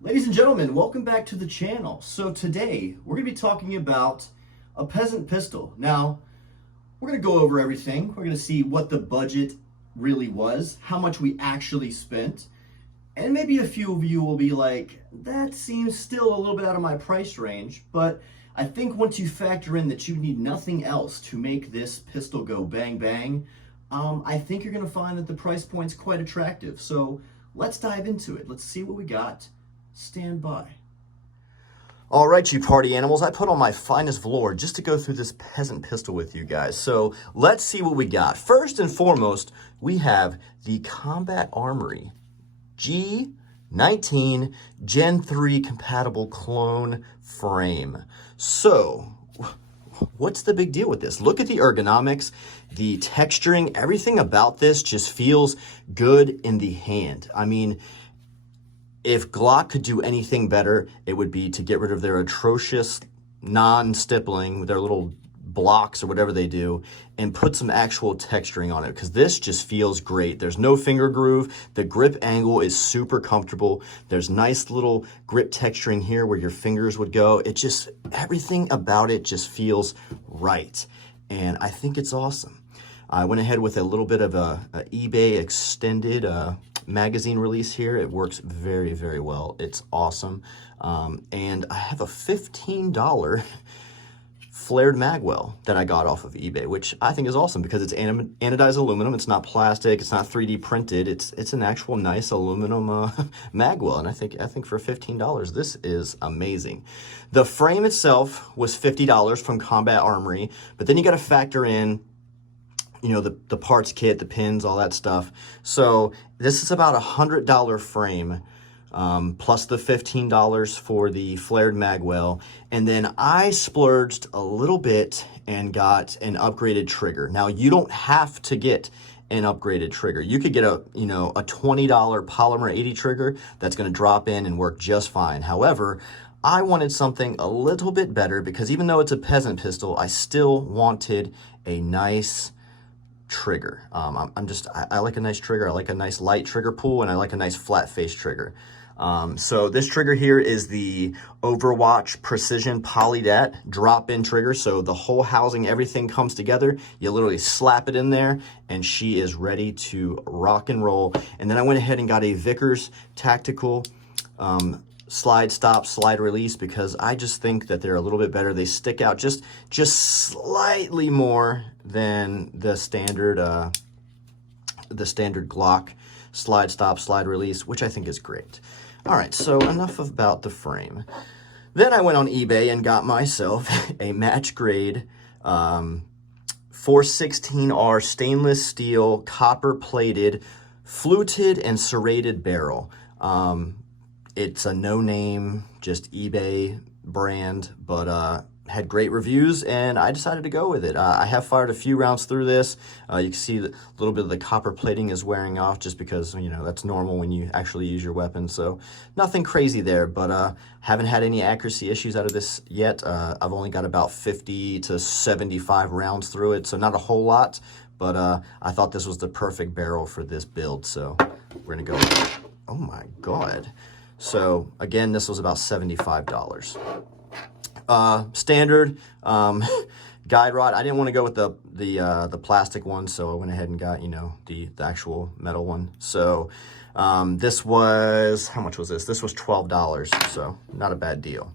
Ladies and gentlemen, welcome back to the channel. So today we're going to be talking about a peasant pistol. Now, we're going to go over everything. We're going to see what the budget really was, how much we actually spent, and maybe a few of you will be like, that seems still a little bit out of my price range, but I think once you factor in that you need nothing else to make this pistol go bang bang, I think you're going to find that the price point's quite attractive. So let's dive into it. Let's see what we got. Stand by. All right, you party animals, I put on my finest velour just to go through this peasant pistol with you guys. So let's see what we got. First and foremost, we have the Combat Armory G19 Gen 3 compatible clone frame. So what's the big deal with this? Look at the ergonomics, the texturing, everything about this just feels good in the hand. I mean, if Glock could do anything better, it would be to get rid of their atrocious non-stippling, their little blocks or whatever they do, and put some actual texturing on it, because this just feels great. There's no finger groove. The grip angle is super comfortable. There's nice little grip texturing here where your fingers would go. It just, everything about it just feels right, and I think it's awesome. I went ahead with a little bit of a eBay extended magazine release here. It works very, very well. It's awesome. And I have a $15 flared magwell that I got off of eBay, which I think is awesome because it's anodized aluminum. It's not plastic. It's not 3D printed. It's an actual nice aluminum magwell, and I think for $15, this is amazing. The frame itself was $50 from Combat Armory, but then you got to factor in, you know, the parts kit, the pins, all that stuff. So this is about $100 frame, plus the $15 for the flared magwell. And then I splurged a little bit and got an upgraded trigger. Now, you don't have to get an upgraded trigger. You could get a $20 polymer 80 trigger that's going to drop in and work just fine. However, I wanted something a little bit better because even though it's a peasant pistol, I still wanted a nice trigger. I like a nice trigger. I like a nice light trigger pull, and I like a nice flat face trigger. So this trigger here is the Overwatch Precision Polydat drop-in trigger. So the whole housing, everything comes together. You literally slap it in there, and she is ready to rock and roll. And then I went ahead and got a Vickers Tactical slide stop, slide release, because I just think that they're a little bit better. They stick out just slightly more than the standard Glock slide stop, slide release, which I think is great. All right, so enough about the frame. Then I went on eBay and got myself a match grade 416R stainless steel copper plated fluted and serrated barrel. It's a no-name, just eBay brand, but had great reviews, and I decided to go with it. I have fired a few rounds through this. You can see that a little bit of the copper plating is wearing off just because, you know, that's normal when you actually use your weapon. So nothing crazy there, but haven't had any accuracy issues out of this yet. I've only got about 50 to 75 rounds through it, so not a whole lot, but I thought this was the perfect barrel for this build, so we're gonna go with it. Oh my God. So again, this was about $75. Standard guide rod. I didn't want to go with the plastic one, so I went ahead and got, you know, the actual metal one. So this was, how much was this? This was $12, so not a bad deal.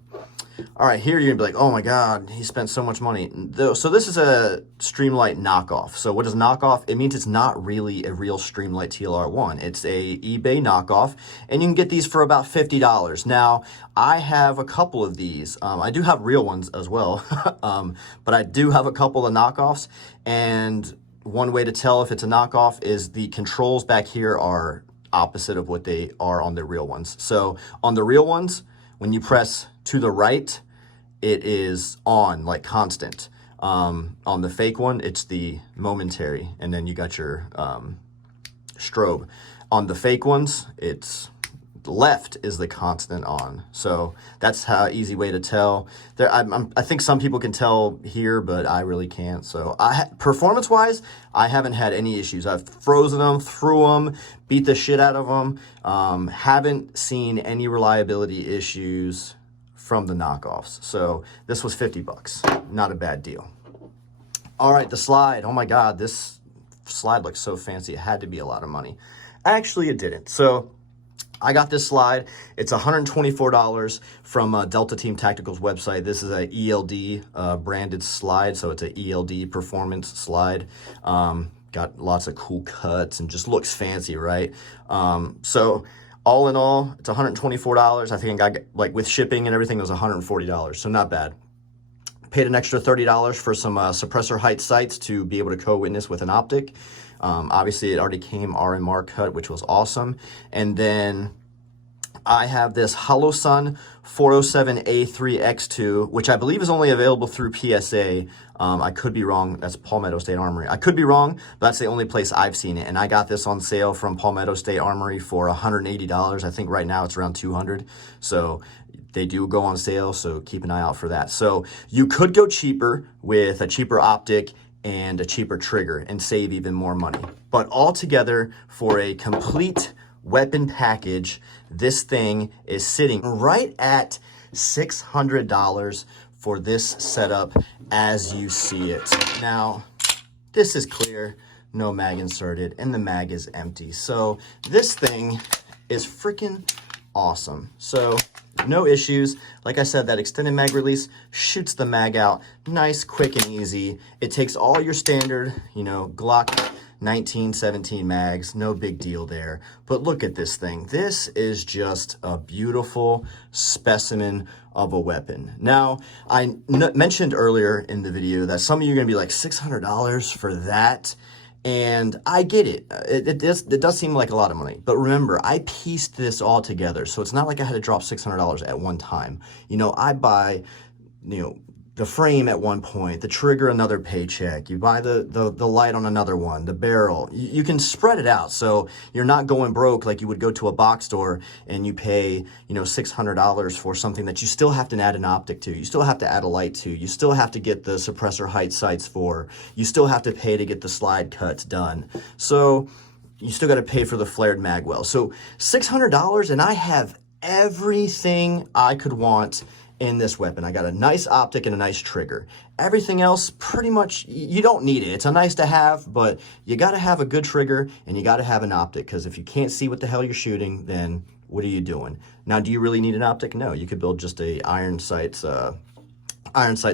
All right, here you're gonna be like, oh my God, he spent so much money. So this is a Streamlight knockoff. So what is knockoff? It means it's not really a real Streamlight TLR1. It's a eBay knockoff, and you can get these for about $50. Now, I have a couple of these. I do have real ones as well, but I do have a couple of knockoffs, and one way to tell if it's a knockoff is the controls back here are opposite of what they are on the real ones. So on the real ones, when you press to the right, it is on, like constant. On the fake one, it's the momentary, and then you got your strobe. On the fake ones, it's left is the constant on. So that's how easy way to tell. There, I think some people can tell here, but I really can't. So performance-wise, I haven't had any issues. I've frozen them, threw them, beat the shit out of them. Haven't seen any reliability issues from the knockoffs. So this was 50 bucks. Not a bad deal. All right, the slide. Oh my God, this slide looks so fancy. It had to be a lot of money. Actually, it didn't. So I got this slide. It's $124 from Delta Team Tactical's website. This is a ELD branded slide, so it's an ELD performance slide. Got lots of cool cuts and just looks fancy, right? So all in all, it's $124. I think I got, like, with shipping and everything, it was $140, so not bad. Paid an extra $30 for some suppressor height sights to be able to co-witness with an optic. Obviously, it already came RMR cut, which was awesome. And then I have this HoloSun 407A3X2, which I believe is only available through PSA. I could be wrong. That's Palmetto State Armory. I could be wrong, but that's the only place I've seen it. And I got this on sale from Palmetto State Armory for $180. I think right now it's around $200. So they do go on sale, so keep an eye out for that. So you could go cheaper with a cheaper optic and a cheaper trigger and save even more money. But altogether, for a complete weapon package, this thing is sitting right at $600 for this setup as you see it. Now, this is clear, no mag inserted, and the mag is empty. So this thing is freaking awesome. So no issues. Like I said, that extended mag release shoots the mag out nice, quick, and easy. It takes all your standard, you know, Glock 1917 mags, no big deal there. But look at this thing. This is just a beautiful specimen of a weapon. Now, I mentioned earlier in the video that some of you are going to be like, $600 for that? And I get it. It does seem like a lot of money. But remember, I pieced this all together. So it's not like I had to drop $600 at one time. You know, I buy, you know, the frame at one point, the trigger another paycheck, you buy the light on another one, the barrel. You can spread it out so you're not going broke like you would go to a box store and you pay, you know, $600 for something that you still have to add an optic to, you still have to add a light to, you still have to get the suppressor height sights for, you still have to pay to get the slide cuts done. So you still got to pay for the flared mag well. So $600 and I have everything I could want in this weapon. I got a nice optic and a nice trigger. Everything else, pretty much, you don't need it. It's a nice to have, but you got to have a good trigger and you got to have an optic, because if you can't see what the hell you're shooting, then what are you doing? Now, do you really need an optic? No, you could build just a iron sight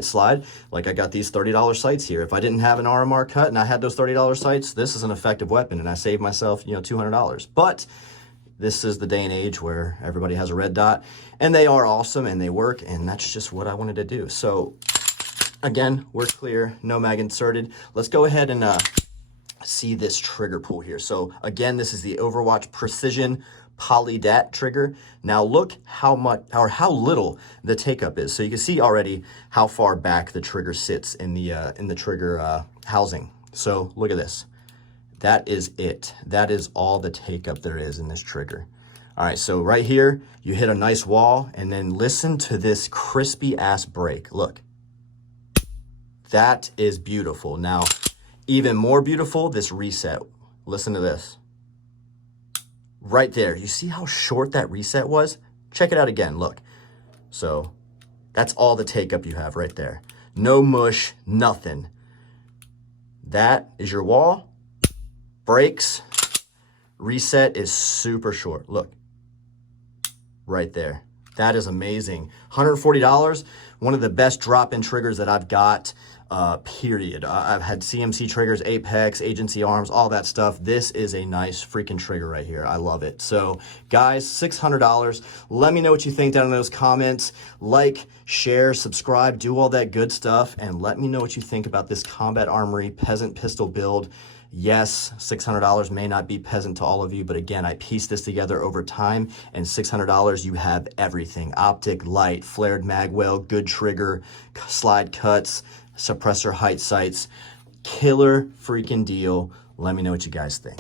slide. Like I got these $30 sights here. If I didn't have an RMR cut and I had those $30 sights, this is an effective weapon and I saved myself, you know, $200. But this is the day and age where everybody has a red dot, and they are awesome and they work, and that's just what I wanted to do. So again, we're clear, no mag inserted. Let's go ahead and see this trigger pull here. So again, this is the Overwatch Precision Polydat trigger. Now look how much or how little the take up is. So you can see already how far back the trigger sits in the trigger housing. So look at this. That is it. That is all the take up there is in this trigger. All right, so right here, you hit a nice wall, and then listen to this crispy ass break. Look, that is beautiful. Now, even more beautiful, this reset. Listen to this. Right there, you see how short that reset was? Check it out again, look. So that's all the take up you have right there. No mush, nothing. That is your wall. Breaks, reset is super short. Look, right there. That is amazing. $140, one of the best drop-in triggers that I've got, period. I've had CMC triggers, Apex, Agency Arms, all that stuff. This is a nice freaking trigger right here. I love it. So, guys, $600. Let me know what you think down in those comments. Like, share, subscribe, do all that good stuff, and let me know what you think about this Combat Armory Peasant Pistol build. Yes, $600 may not be peasant to all of you, but again, I pieced this together over time, and $600, you have everything. Optic, light, flared magwell, good trigger, slide cuts, suppressor height sights. Killer freaking deal. Let me know what you guys think.